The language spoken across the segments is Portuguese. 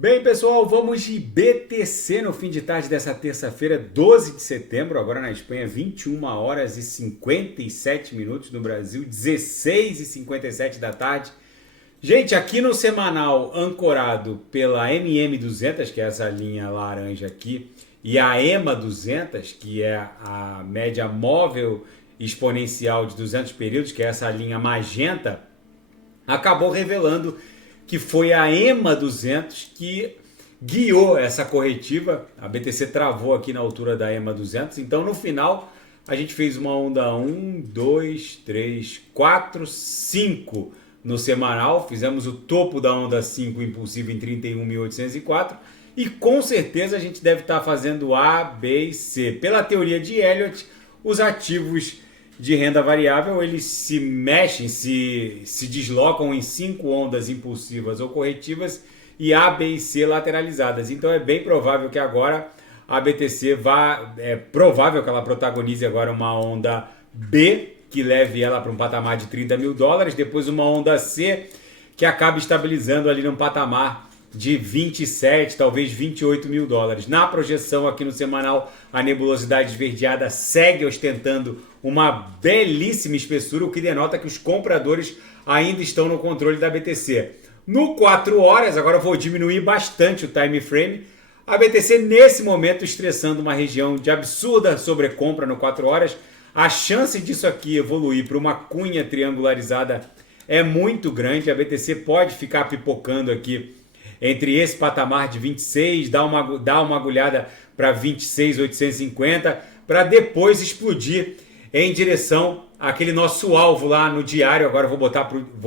Bem, pessoal, vamos de BTC no fim de tarde dessa terça-feira, 12 de setembro, agora na Espanha, 21 horas e 57 minutos, no Brasil, 16 e 57 da tarde. Gente, aqui no semanal, ancorado pela MM200, que é essa linha laranja aqui, e a EMA200, que é a média móvel exponencial de 200 períodos, que é essa linha magenta, acabou revelando que foi a EMA 200 que guiou essa corretiva. A BTC travou aqui na altura da EMA 200. Então, no final, a gente fez uma onda 1, 2, 3, 4, 5 no semanal. Fizemos o topo da onda 5 impulsiva em 31.804. E com certeza a gente deve estar fazendo A, B e C. Pela teoria de Elliott, os ativos de renda variável, eles se mexem, se deslocam em 5 ondas impulsivas ou corretivas e A, B e C lateralizadas. Então é bem provável que agora a BTC vá, é provável que ela protagonize agora uma onda B, que leve ela para um patamar de 30 mil dólares, depois uma onda C, que acabe estabilizando ali num patamar de 27, talvez 28 mil dólares. Na projeção aqui no semanal, a nebulosidade esverdeada segue ostentando uma belíssima espessura, o que denota que os compradores ainda estão no controle da BTC. No 4 horas, agora eu vou diminuir bastante o time frame, a BTC nesse momento estressando uma região de absurda sobrecompra no 4 horas, a chance disso aqui evoluir para uma cunha triangularizada é muito grande, a BTC pode ficar pipocando aqui entre esse patamar de 26, dar uma agulhada para 26.850, para depois explodir em direção àquele nosso alvo lá no diário. Agora eu vou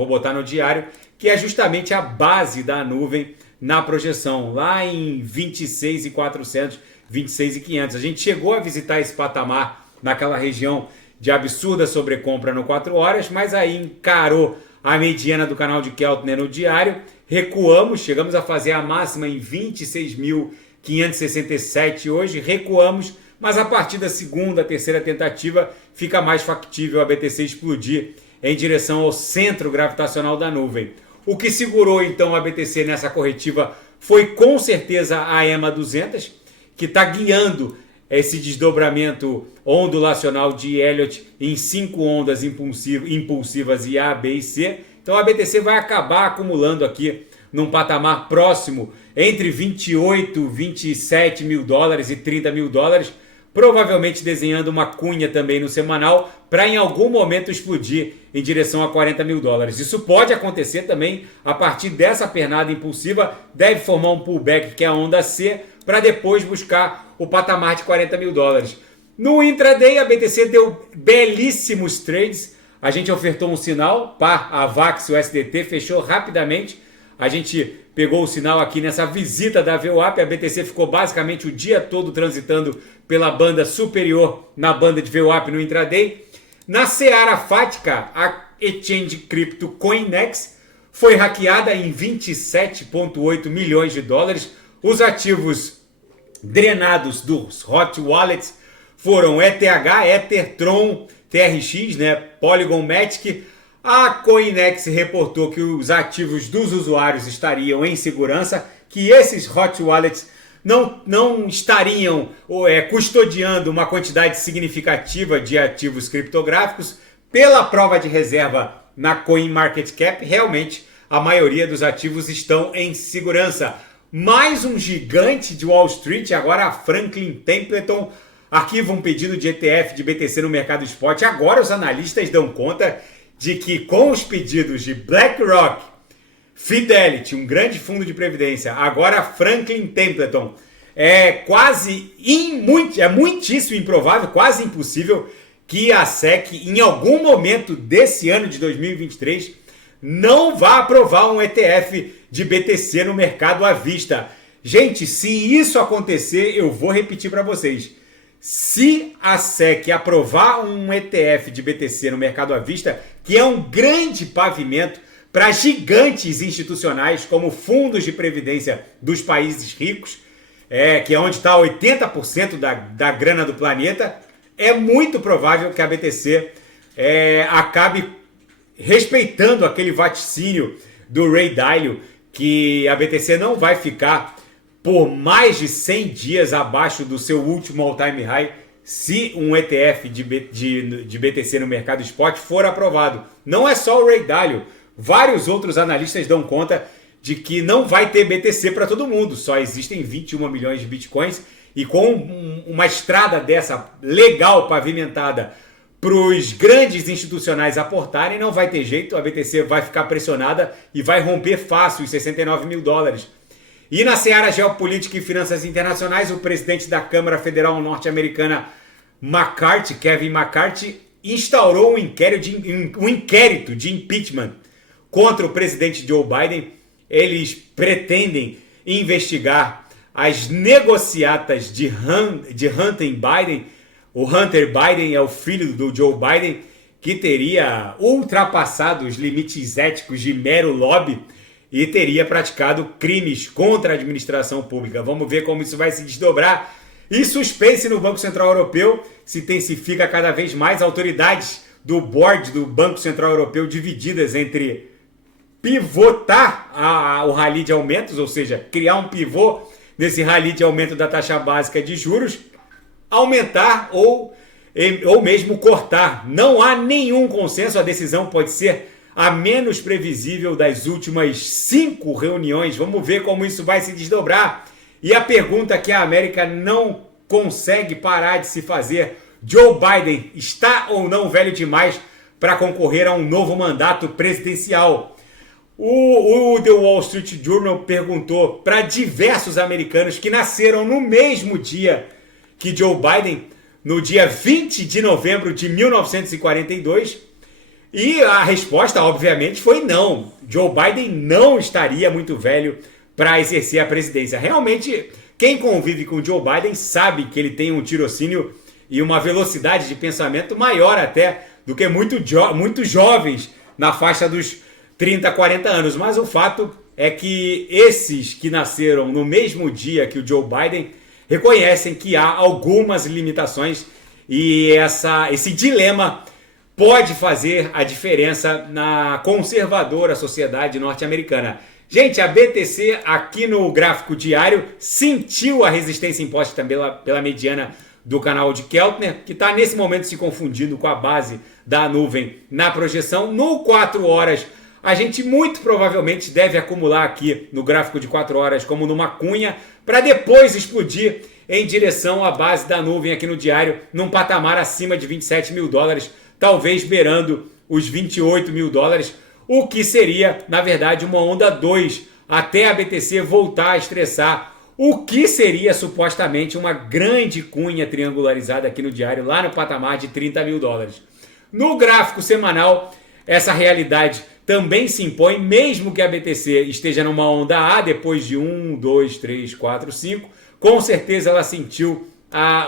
botar no diário, que é justamente a base da nuvem na projeção, lá em 26.400, 26.500. A gente chegou a visitar esse patamar naquela região de absurda sobrecompra no 4 horas, mas aí encarou a mediana do canal de Keltner no diário, recuamos, chegamos a fazer a máxima em 26.567 hoje, recuamos, mas a partir da segunda, terceira tentativa fica mais factível a BTC explodir em direção ao centro gravitacional da nuvem. O que segurou então a BTC nessa corretiva foi com certeza a EMA 200, que está guiando esse desdobramento ondulacional de Elliott em 5 ondas impulsivas e A, B e C. Então a BTC vai acabar acumulando aqui num patamar próximo entre 28, 27 mil dólares e 30 mil dólares, provavelmente desenhando uma cunha também no semanal para em algum momento explodir em direção a 40 mil dólares. Isso pode acontecer também a partir dessa pernada impulsiva, deve formar um pullback que é a onda C, para depois buscar o patamar de 40 mil dólares. No intraday, a BTC deu belíssimos trades. A gente ofertou um sinal, pá, a VAX e o SDT fechou rapidamente. A gente pegou o sinal aqui nessa visita da VWAP. A BTC ficou basicamente o dia todo transitando pela banda superior na banda de VWAP no intraday. Na seara fática, a Exchange Crypto Coinex foi hackeada em 27,8 milhões de dólares. Os ativos drenados dos hot wallets foram ETH, Ether, Tron, TRX, né, Polygon Matic. A Coinex reportou que os ativos dos usuários estariam em segurança, que esses hot wallets não estariam custodiando uma quantidade significativa de ativos criptográficos. Pela prova de reserva na CoinMarketCap, realmente a maioria dos ativos estão em segurança. Mais um gigante de Wall Street, agora a Franklin Templeton, arquiva um pedido de ETF de BTC no mercado spot. Agora os analistas dão conta de que com os pedidos de BlackRock, Fidelity, um grande fundo de previdência, agora a Franklin Templeton, é muitíssimo improvável, quase impossível, que a SEC, em algum momento desse ano de 2023, não vá aprovar um ETF de BTC no mercado à vista. Gente, se isso acontecer, eu vou repetir para vocês. Se a SEC aprovar um ETF de BTC no mercado à vista, que é um grande pavimento para gigantes institucionais como fundos de previdência dos países ricos, que é onde está 80% da grana do planeta, é muito provável que a BTC acabe respeitando aquele vaticínio do Ray Dalio, que a BTC não vai ficar por mais de 100 dias abaixo do seu último all-time high se um ETF de BTC no mercado spot for aprovado. Não é só o Ray Dalio, vários outros analistas dão conta de que não vai ter BTC para todo mundo, só existem 21 milhões de bitcoins e com uma estrada dessa legal pavimentada para os grandes institucionais aportarem, não vai ter jeito, a BTC vai ficar pressionada e vai romper fácil os 69 mil dólares. E na seara geopolítica e finanças internacionais, o presidente da Câmara Federal norte-americana, Kevin McCarthy, instaurou um inquérito de impeachment contra o presidente Joe Biden. Eles pretendem investigar as negociatas de Hunter Biden. O Hunter Biden é o filho do Joe Biden, que teria ultrapassado os limites éticos de mero lobby e teria praticado crimes contra a administração pública. Vamos ver como isso vai se desdobrar. E suspense no Banco Central Europeu se intensifica cada vez mais. Autoridades do board do Banco Central Europeu divididas entre pivotar o rally de aumentos, ou seja, criar um pivô nesse rally de aumento da taxa básica de juros, aumentar ou mesmo cortar. Não há nenhum consenso, a decisão pode ser a menos previsível das últimas 5 reuniões. Vamos ver como isso vai se desdobrar. E a pergunta que a América não consegue parar de se fazer: Joe Biden está ou não velho demais para concorrer a um novo mandato presidencial? O The Wall Street Journal perguntou para diversos americanos que nasceram no mesmo dia que Joe Biden, no dia 20 de novembro de 1942, e a resposta, obviamente, foi não. Joe Biden não estaria muito velho para exercer a presidência. Realmente, quem convive com Joe Biden sabe que ele tem um tirocínio e uma velocidade de pensamento maior até do que muitos jovens na faixa dos 30, 40 anos. Mas o fato é que esses que nasceram no mesmo dia que o Joe Biden reconhecem que há algumas limitações e esse dilema pode fazer a diferença na conservadora sociedade norte-americana. Gente, a BTC aqui no gráfico diário sentiu a resistência imposta também pela mediana do canal de Keltner, que está nesse momento se confundindo com a base da nuvem na projeção. No 4 horas, a gente muito provavelmente deve acumular aqui no gráfico de 4 horas como numa cunha, para depois explodir em direção à base da nuvem aqui no diário, num patamar acima de 27 mil dólares, talvez beirando os 28 mil dólares, o que seria, na verdade, uma onda 2, até a BTC voltar a estressar, o que seria supostamente uma grande cunha triangularizada aqui no diário, lá no patamar de 30 mil dólares. No gráfico semanal, essa realidade também se impõe, mesmo que a BTC esteja numa onda A, depois de 1, 2, 3, 4, 5, com certeza ela sentiu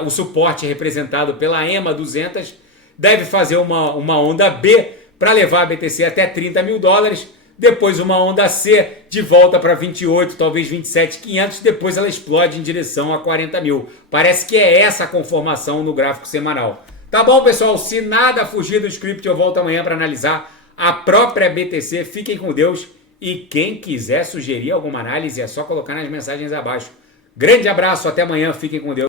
o suporte representado pela EMA 200, deve fazer uma onda B para levar a BTC até 30 mil dólares, depois uma onda C de volta para 28, talvez 27.500, depois ela explode em direção a 40 mil. Parece que é essa a conformação no gráfico semanal. Tá bom, pessoal? Se nada fugir do script, eu volto amanhã para analisar a própria BTC. Fiquem com Deus e quem quiser sugerir alguma análise é só colocar nas mensagens abaixo. Grande abraço, até amanhã, fiquem com Deus.